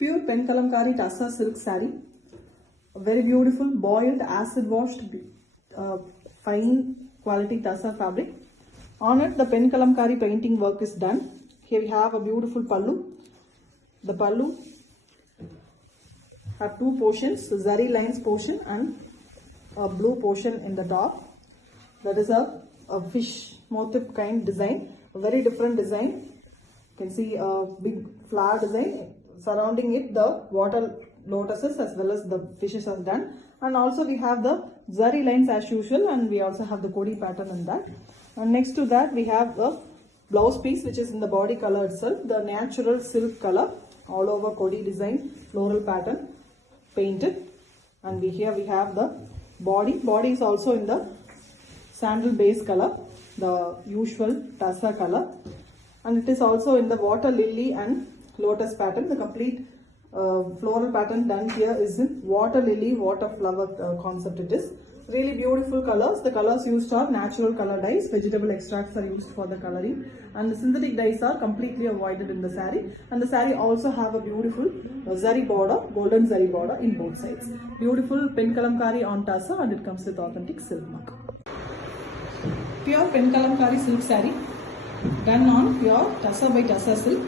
Pure pen kalamkari Tassa silk saree. A very beautiful boiled acid washed fine quality Tassa fabric. On it the pen kalamkari painting work is done. Here we have a beautiful pallu. The pallu have two portions, zari lines portion and a blue portion in the top. That is a fish motif kind design, a very different design. You can see a big flower design surrounding it, the water lotuses as well as the fishes are done, and also we have the zari lines as usual, and we also have the kodi pattern in that. And next to that we have a blouse piece which is in the body color itself, the natural silk color, all over kodi design, floral pattern painted. And here we have the body is also in the sandal base color, the usual Tassa color, and it is also in the water lily and lotus pattern. The complete floral pattern done here is in water lily, water flower concept. It is really beautiful colors. The colors used are natural color dyes, vegetable extracts are used for the coloring, and the synthetic dyes are completely avoided in the saree. And the saree also have a beautiful zari border, golden zari border in both sides. Beautiful pen kalamkari on Tassa, and it comes with authentic silk mark. Pure pen kalamkari silk saree done on pure Tassa by Tassa silk.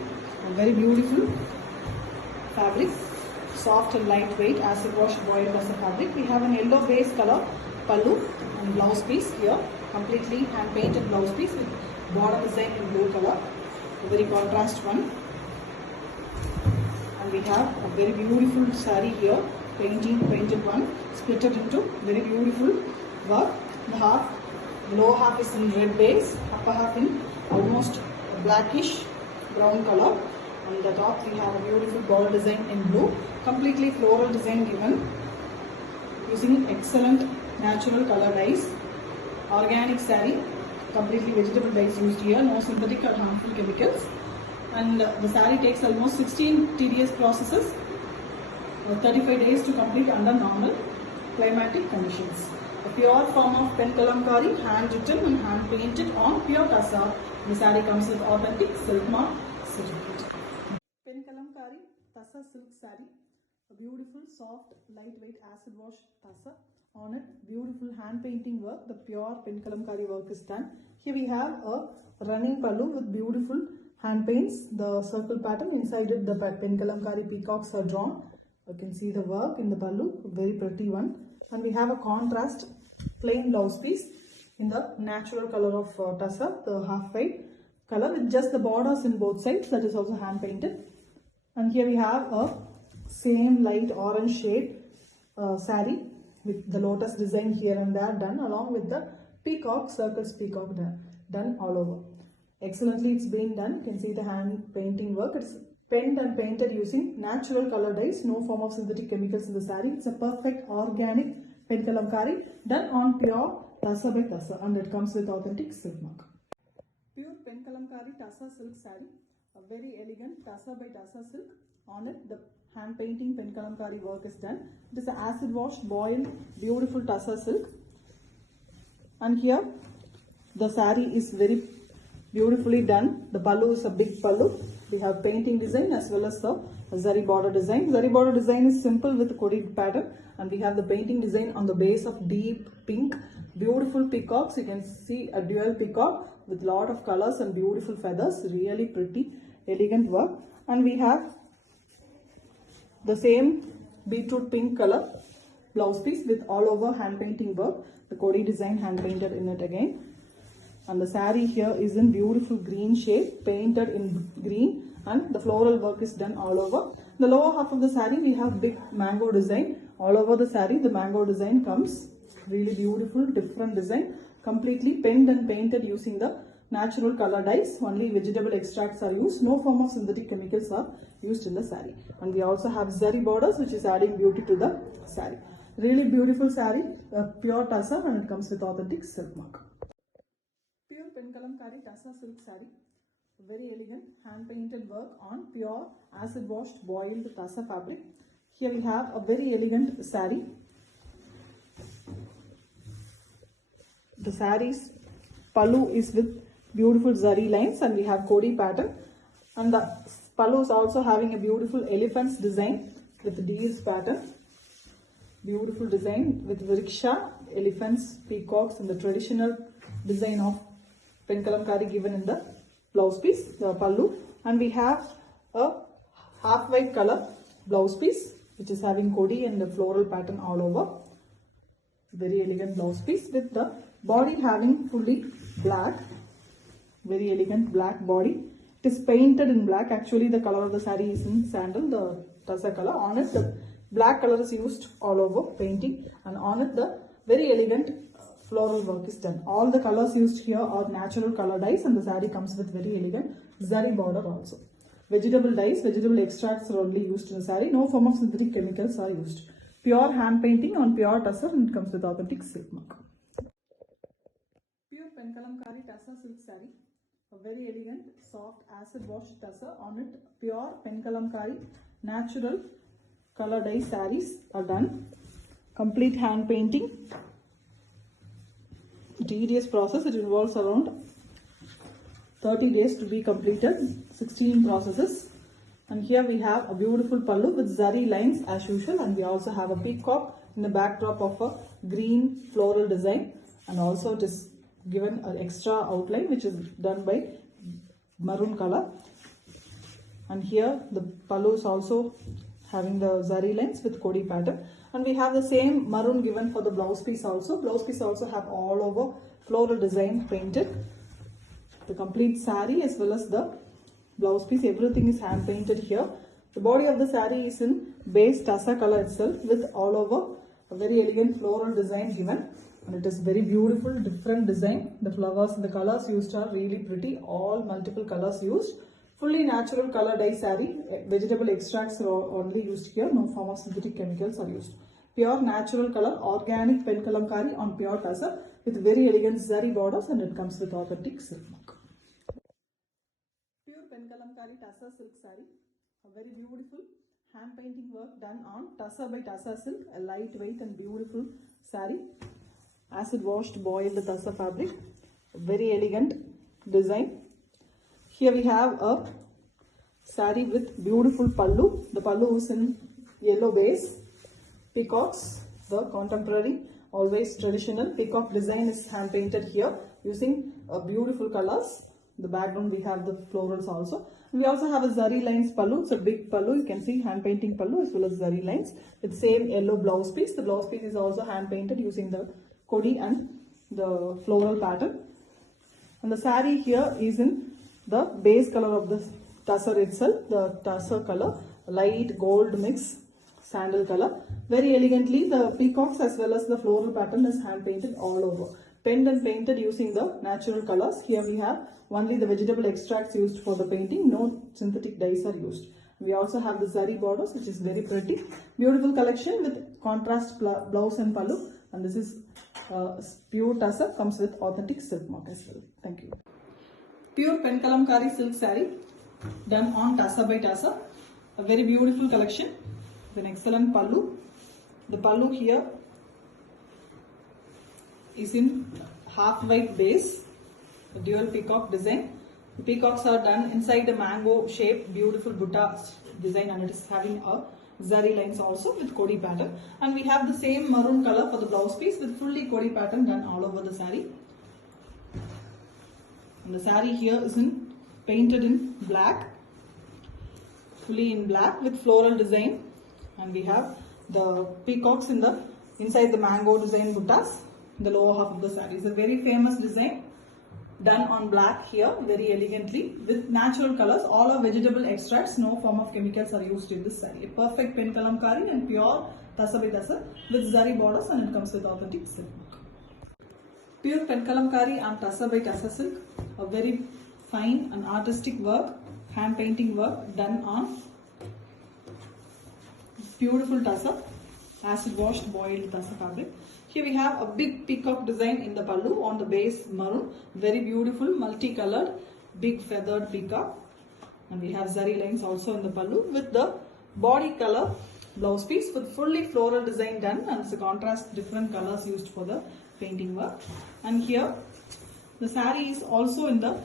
A very beautiful fabric, soft and lightweight acid wash boiled Tassa fabric. We have an yellow base color pallu and blouse piece here, completely hand painted blouse piece with border design in blue color, a very contrast one. And we have a very beautiful saree here, painted one, splitted into very beautiful work. The lower half is in red base, upper half in almost blackish brown color, and the top we have a beautiful ball design in blue, completely floral design given using excellent natural color dyes. Organic saree, completely vegetable dyes used here, no synthetic or harmful chemicals. And the saree takes almost 16 tedious processes, 35 days to complete under normal climatic conditions. A pure form of pen kalamkari, hand written and hand painted on pure Tassa. The saree comes with authentic silk mark certificate. Pen kalamkari Tassa silk saree, a beautiful soft lightweight acid wash Tassa. On it beautiful hand painting work, the pure pen kalamkari work is done. Here we have a running pallu with beautiful hand paints, the circle pattern. Inside it the pen kalamkari peacocks are drawn. You can see the work in the pallu, very pretty one. And we have a contrast plain blouse piece in the natural color of Tassa, the half white color with just the borders in both sides, that is also hand painted. And here we have a same light orange shade saree with the lotus design here and there done, along with the peacock, circles peacock done all over. Excellently it's been done. You can see the hand painting work. It's penned and painted using natural color dyes, no form of synthetic chemicals in the saree. It's a perfect organic pen kalamkari done on pure Tassa by Tassa, and it comes with authentic silk mark. Pure pen kalamkari Tassa silk saree, a very elegant Tassa by Tassa silk. On it the hand painting pen kalamkari work is done. It is an acid wash boiled beautiful Tassa silk, and here the saree is very beautifully done. The pallu is a big pallu. We have painting design as well as the zari border design. Zari border design is simple with kodi pattern, and we have the painting design on the base of deep pink. Beautiful peacocks. You can see a dual peacock with lot of colors and beautiful feathers. Really pretty, elegant work. And we have the same beetroot pink color blouse piece with all over hand painting work. The kodi design hand painted in it again. And the saree here is in beautiful green shade, painted in green, and the floral work is done all over. The lower half of the saree we have big mango design all over the saree. The mango design comes really beautiful, different design, completely penned and painted using the natural color dyes. Only vegetable extracts are used, no form of synthetic chemicals are used in the saree. And we also have zari borders which is adding beauty to the saree. Really beautiful saree, pure Tassa, and it comes with authentic silk mark. Pure pen kalamkari Tassa silk saree, very elegant hand painted work on pure acid washed boiled Tassa fabric. Here we have a very elegant saree. The saree's pallu is with beautiful zari lines, and we have kodi pattern, and the Pallu is also having a beautiful elephant's design with deers pattern. Beautiful design with vriksha, elephants, peacocks and the traditional design of penkalamkari given in the blouse piece, the pallu. And we have a half white color blouse piece which is having kodi and the floral pattern all over. Very elegant blouse piece with the body having fully black. Very elegant black body. It is painted in black. Actually the color of the saree is in sandal, the tassa color. On it the black color is used all over painting, and on it the very elegant floral work is done. All the colors used here are natural color dyes, and the saree comes with very elegant zari border also. Vegetable dyes, vegetable extracts are only used in the saree. No form of synthetic chemicals are used. Pure hand painting on pure tussar, and it comes with authentic silk mark. Pure penkalamkari tussar silk saree. A very elegant, soft, acid wash tussar. On it, pure penkalamkari natural color dye sarees are done. Complete hand painting. Tedious process. It involves around 30 days to be completed. 16 processes. And here we have a beautiful pallu with zari lines as usual, and we also have a peacock in the backdrop of a green floral design, and also it is given an extra outline which is done by maroon color. And here the pallu is also having the zari lines with kodi pattern, and we have the same maroon given for the blouse piece also. Blouse piece also have all over floral design painted. The complete saree as well as the blouse piece, everything is hand painted here. The body of the saree is in base tassa color itself with all over a very elegant floral design given, and it is very beautiful, different design. The flowers and the colors used are really pretty, all multiple colors used. Fully natural color dye saree. Vegetable extracts are only used here. No form of synthetic chemicals are used. Pure natural color, organic penkalamkari on pure tussar with very elegant zari borders, and it comes with authentic silk mark. Pure penkalamkari tussar silk saree. A very beautiful hand painting work done on tussar by tussar silk. A lightweight and beautiful saree. Acid washed boiled tussar fabric. A very elegant design. Here we have a saree with beautiful pallu. The pallu is in yellow base. Peacocks, the contemporary, always traditional peacock design is hand painted here using beautiful colors. The background we have the florals also. We also have a zari lines pallu. It's a big pallu. You can see hand painting pallu as well as zari lines with same yellow blouse piece. The blouse piece is also hand painted using the kodi and the floral pattern. And the saree here is in the base color of the tussar itself, the tussar color, light gold mix sandal color. Very elegantly the peacocks as well as the floral pattern is hand painted all over. Penned and painted using the natural colors. Here we have only the vegetable extracts used for the painting. No synthetic dyes are used. We also have the zari borders, which is very pretty. Beautiful collection with contrast blouse and pallu. And this is pure tussar, comes with authentic silk mark as well. Thank you. Pure penkalamkari silk saree done on tussar by tussar. A very beautiful collection with an excellent pallu. The pallu here is in half white base, a dual peacock design. The peacocks are done inside the mango shaped beautiful butta design, and it is having a zari lines also with kodi pattern. And we have the same maroon color for the blouse piece with fully kodi pattern done all over the saree. And the saree here is in painted in black, fully in black with floral design. And we have the peacocks in the inside the mango design buttas in the lower half of the saree. It's a very famous design done on black here very elegantly with natural colors. All are vegetable extracts. No form of chemicals are used in this saree. A perfect penkalamkari and pure tussar by tussar with zari borders, and it comes with authentic silk. Pure penkalamkari and tussar by tussar silk. A very fine and artistic work, hand painting work done on beautiful tussar, acid washed boiled tussar fabric. Here we have a big peacock design in the pallu on the base maroon. Very beautiful multicolored big feathered peacock. And we have zari lines also in the pallu with the body color blouse piece with fully floral design done, and it's a contrast different colors used for the painting work. And here the saree is also in the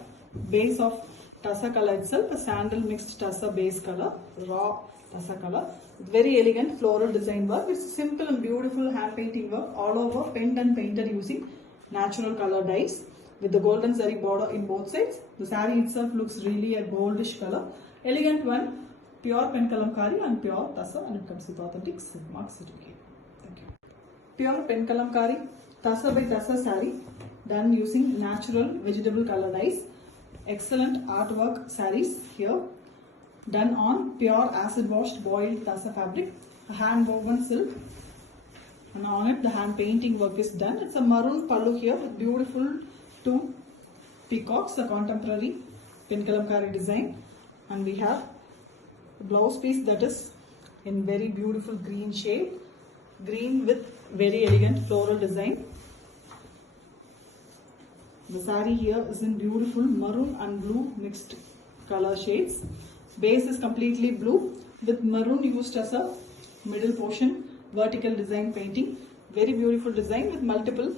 base of Tassa color itself, a sandal mixed Tassa base color, raw Tassa color. Very elegant floral design work. It's simple and beautiful hand painting work all over, penned and painted using natural color dyes with the golden zari border in both sides. The saree itself looks really a goldish color. Elegant one, pure pen kalamkari and pure Tassa, and it comes with authentic silk mark certificate. Thank you. Pure pen kalamkari Tassa by Tassa saree done using natural vegetable color dyes. Excellent artwork sarees here, done on pure acid washed boiled Tassa fabric, a hand woven silk, and on it the hand painting work is done. It's a maroon pallu here with beautiful two peacocks, a contemporary pen kalamkari design, and we have the blouse piece that is in very beautiful green shade, green with very elegant floral design. The saree here is in beautiful maroon and blue mixed color shades. Base is completely blue with maroon used as a middle portion, vertical design painting. Very beautiful design with multiple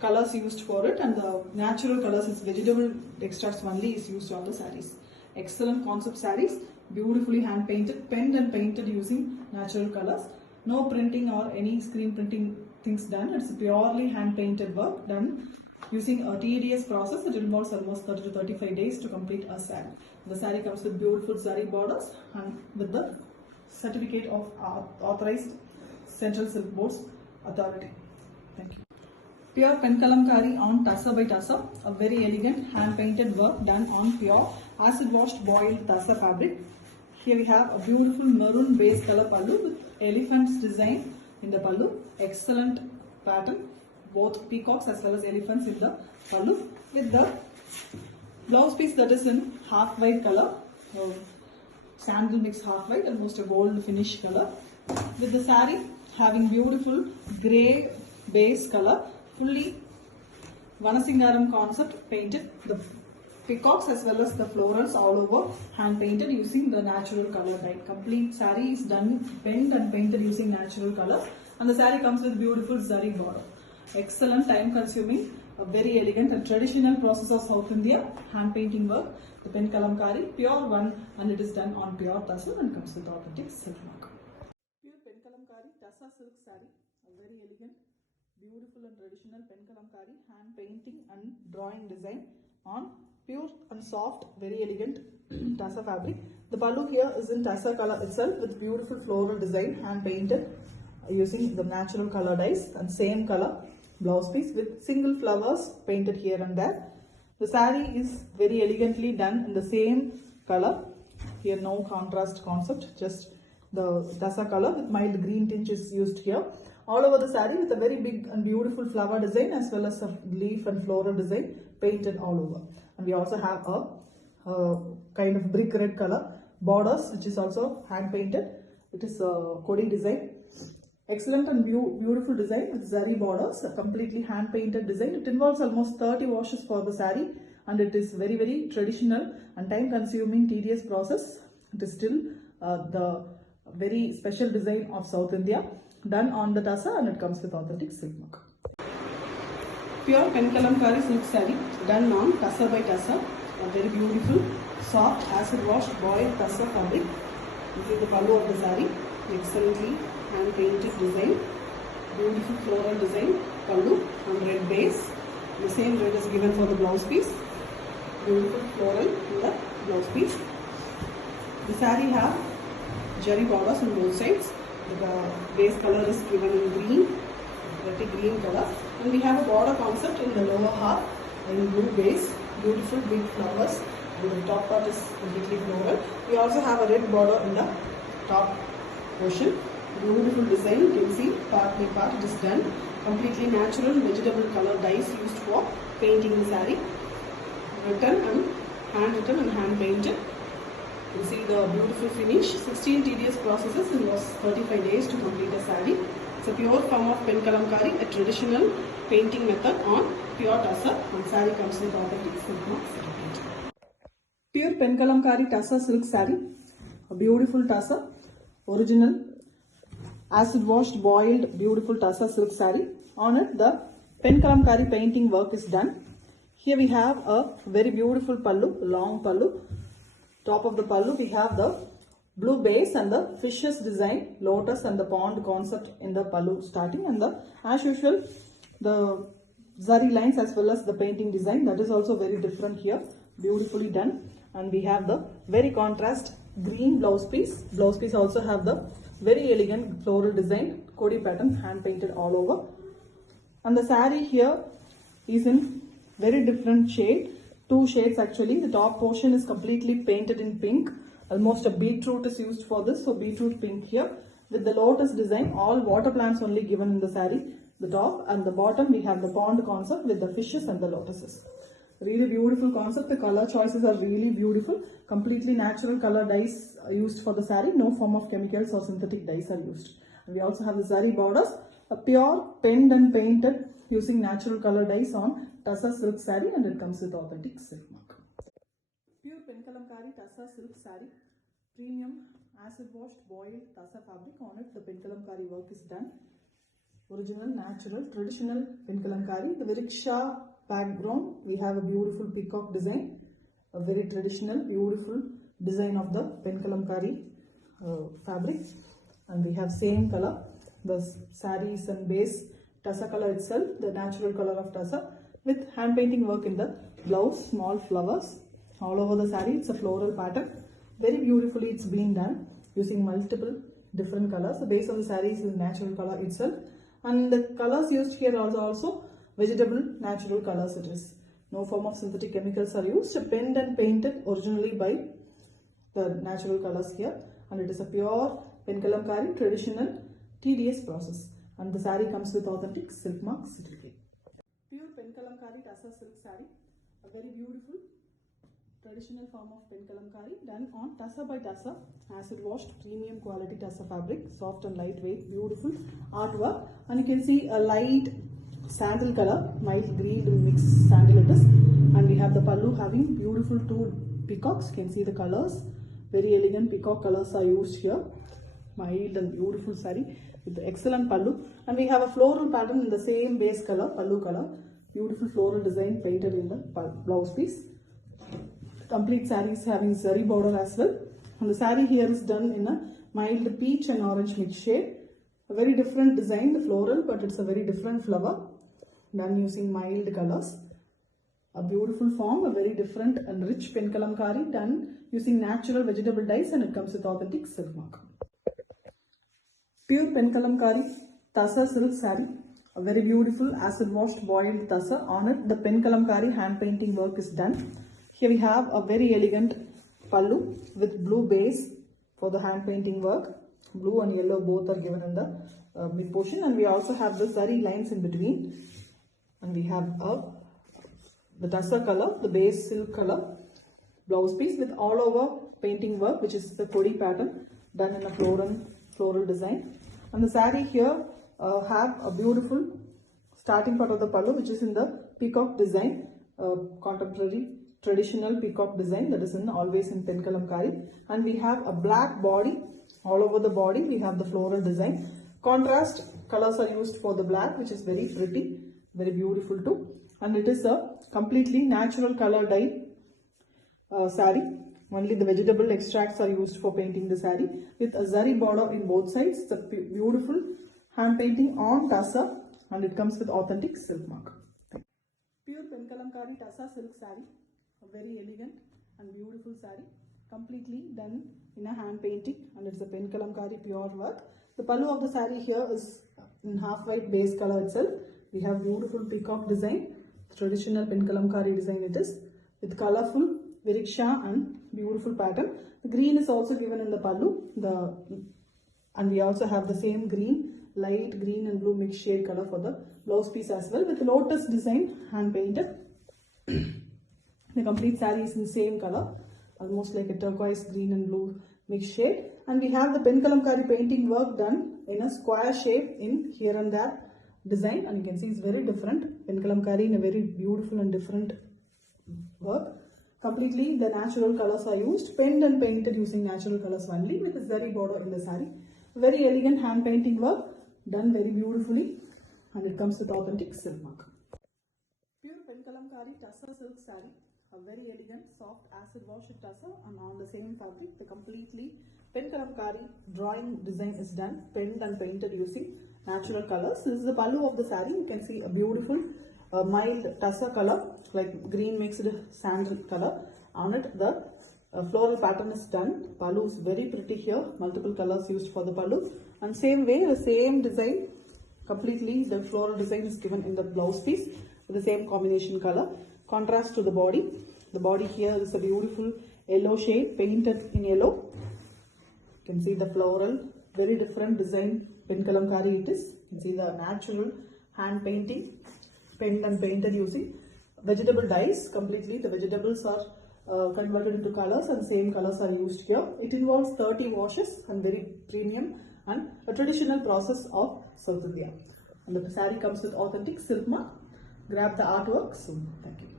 colors used for it, and the natural colors is vegetable extracts only is used on the sarees. Excellent concept sarees, beautifully hand painted, penned and painted using natural colors. No printing or any screen printing things done. It's purely hand painted work done using a tedious process that involves almost 30 to 35 days to complete a saree. The saree comes with beautiful zari borders and with the certificate of authorized Central Silk Board's authority. Thank you. Pure pen kalamkari on Tassa by Tassa, a very elegant hand painted work done on pure acid washed boiled Tassa fabric. Here we have a beautiful maroon base color pallu with elephant's design in the pallu. Excellent pattern, both peacocks as well as elephants in the pallu, with the blouse piece that is in half white color, sandal mix half white, almost a gold finish color, with the saree having beautiful grey base color, fully Vanasingaram concept painted. The peacocks as well as the florals all over hand painted using the natural color dye. Complete saree is done, penned and painted using natural color, and the saree comes with beautiful zari border. Excellent, time consuming, a very elegant and traditional process of South India hand painting work. The pen kalamkari, pure one, and it is done on pure Tassa and comes with authentic silk mark. Pure pen kalamkari Tassa silk saree, a very elegant, beautiful and traditional pen kalamkari hand painting and drawing design on pure and soft, very elegant Tassa fabric. The pallu here is in Tassa color itself with beautiful floral design, hand painted using the natural color dyes, and same color blouse piece with single flowers painted here and there. The saree is very elegantly done in the same color. Here no contrast concept, just the Tassa color with mild green tinge is used here. All over the saree with a very big and beautiful flower design as well as a leaf and floral design painted all over. And we also have a kind of brick red color borders which is also hand painted. It is a Kodi design. Excellent and beautiful design with zari borders, a completely hand painted design. It involves almost 30 washes for the saree, and it is very, very traditional and time consuming, tedious process. It is still the very special design of South India, done on the Tassa, and it comes with authentic silk mark. Pure pen kalamkari silk saree done on Tassa by Tassa, a very beautiful, soft, acid washed boiled Tassa fabric. This is the pallu of the saree, excellently hand painted design, beautiful floral design, pallu on red base. The same red is given for the blouse piece. Beautiful floral in the blouse piece. The saree have jari borders on both sides. The base color is given in green, pretty green color, and we have a border concept in the lower half in blue base. Beautiful big flowers. And the top part is completely floral. We also have a red border in the top portion. Beautiful design, you can see part by part it is done. Completely natural vegetable color dyes used for painting the saree. Written and hand painted. You can see the beautiful finish. 16 tedious processes and was 35 days to complete a saree. It's a pure form of pen kalamkari, a traditional painting method on pure Tassa, and saree comes with authentic silk mark certificate. Pure pen kalamkari Tassa silk saree, a beautiful Tassa, original acid washed boiled beautiful Tassa silk saree. On it the pen kalamkari painting work is done. Here we have a very beautiful pallu, long pallu Top of the pallu we have the blue base and the fishes design, lotus and the pond concept in the pallu starting, and the as usual the zari lines as well as the painting design, that is also very different here, beautifully done. And we have the very contrast green blouse piece. Blouse piece also have the very elegant floral design, Kodi pattern, hand painted all over. And the saree here is in very different shade, two shades actually. The top portion is completely painted in pink, almost a beetroot is used for this, so beetroot pink here with the lotus design, all water plants only given in the saree. The top and the bottom we have the pond concept with the fishes and the lotuses. Really beautiful concept. The color choices are really beautiful. Completely natural color dyes are used for the saree. No form of chemicals or synthetic dyes are used. And we also have the saree borders, a pure penned and painted using natural color dyes on Tassa silk saree, and it comes with authentic silk mark. Pure Penkalamkari Tassa silk saree, premium acid washed boiled Tassa fabric. On it the Penkalamkari work is done. Original, natural, traditional Penkalamkari. The Vriksha background, we have a beautiful peacock design, a very traditional, beautiful design of the Penkalamkari fabric. And we have same color, the sarees and base, Tassa color itself, the natural color of Tassa, with hand painting work in the blouse, small flowers all over the saree. It's a floral pattern. Very beautifully it's been done using multiple different colors. The base of the saree is the natural color itself. And the colors used here are also vegetable natural colors it is. No form of synthetic chemicals are used. Penned and painted originally by the natural colors here. And it is a pure Penkalamkari traditional tedious process. And the saree comes with authentic silk mark certificate. Pure Penkalamkari Tassa silk saree. A very beautiful traditional form of Penkalamkari done on Tassa by Tassa, acid washed premium quality Tassa fabric, soft and lightweight, beautiful artwork. And you can see a light sandal color, mild green mixed sandal it is. And we have the pallu having beautiful two peacocks. You can see the colors, very elegant peacock colors are used here. Mild and beautiful saree with the excellent pallu. And we have a floral pattern in the same base color, pallu color. Beautiful floral design painted in the blouse piece. Complete saree is having zari border as well. And the saree here is done in a mild peach and orange mixed shade. A very different design, the floral, but it's a very different flower done using mild colors. A beautiful form, a very different and rich Penkalamkari done using natural vegetable dyes, and it comes with authentic silk mark. Pure Penkalamkari Tassa silk saree. A very beautiful acid washed boiled Tassa. On it the Penkalamkari hand painting work is done. Here we have a very elegant pallu with blue base for the hand painting work. Blue and yellow both are given in the mid portion, and we also have the zari lines in between. And we have the Tassa color, the base silk color blouse piece with all over painting work, which is the Kodi pattern done in a floral design. And the saree here have a beautiful starting part of the pallu, which is in the peacock design, contemporary traditional peacock design that is always in Penkalamkari. And we have a black body, all over the body we have the floral design. Contrast colors are used for the black, which is very pretty, very beautiful too. And it is a completely natural color dye saree. Only the vegetable extracts are used for painting the saree with a zari border in both sides. It's a beautiful hand painting on Tassa, and it comes with authentic silk mark. Pure Penkalamkari Tassa silk saree. A very elegant and beautiful saree, completely done in a hand painting, and it's a Penkalamkari pure work. The pallu of the saree here is in half white base color itself. We have beautiful peacock design, traditional Penkalamkari design it is, with colorful Vriksha and beautiful pattern. The green is also given in the pallu, and we also have the same green, light green and blue mixed shade color for the blouse piece as well, with lotus design hand painted. The complete saree is in the same color, almost like a turquoise green and blue mixed shade. And we have the Penkalamkari painting work done in a square shape in here and there design, and you can see it's very different. Penkalamkari in a very beautiful and different work. Completely the natural colors are used, penned and painted using natural colors only, with a zari border in the saree. Very elegant hand painting work done very beautifully, and it comes with authentic silk mark. Pure Penkalamkari Tassa silk saree. a very elegant soft acid wash tussar, and on the same fabric the completely pen kalamkari drawing design is done, penned and painted using natural colors. This is the pallu of the saree. You can see a beautiful mild tussar color, like green mixed sandal color. On it the floral pattern is done. Pallu is very pretty here, multiple colors used for the pallu, and same way the same design, completely the floral design is given in the blouse piece with the same combination color. Contrast to the body. The body here is a beautiful yellow shade painted in yellow. You can see the floral, very different design, pen kalamkari it is. You can see the natural hand painting, penned and painted using vegetable dyes. Completely the vegetables are converted into colors, and same colors are used here. It involves 30 washes and very premium and a traditional process of South India. And the saree comes with authentic silk mark. Grab the artwork soon. Thank you.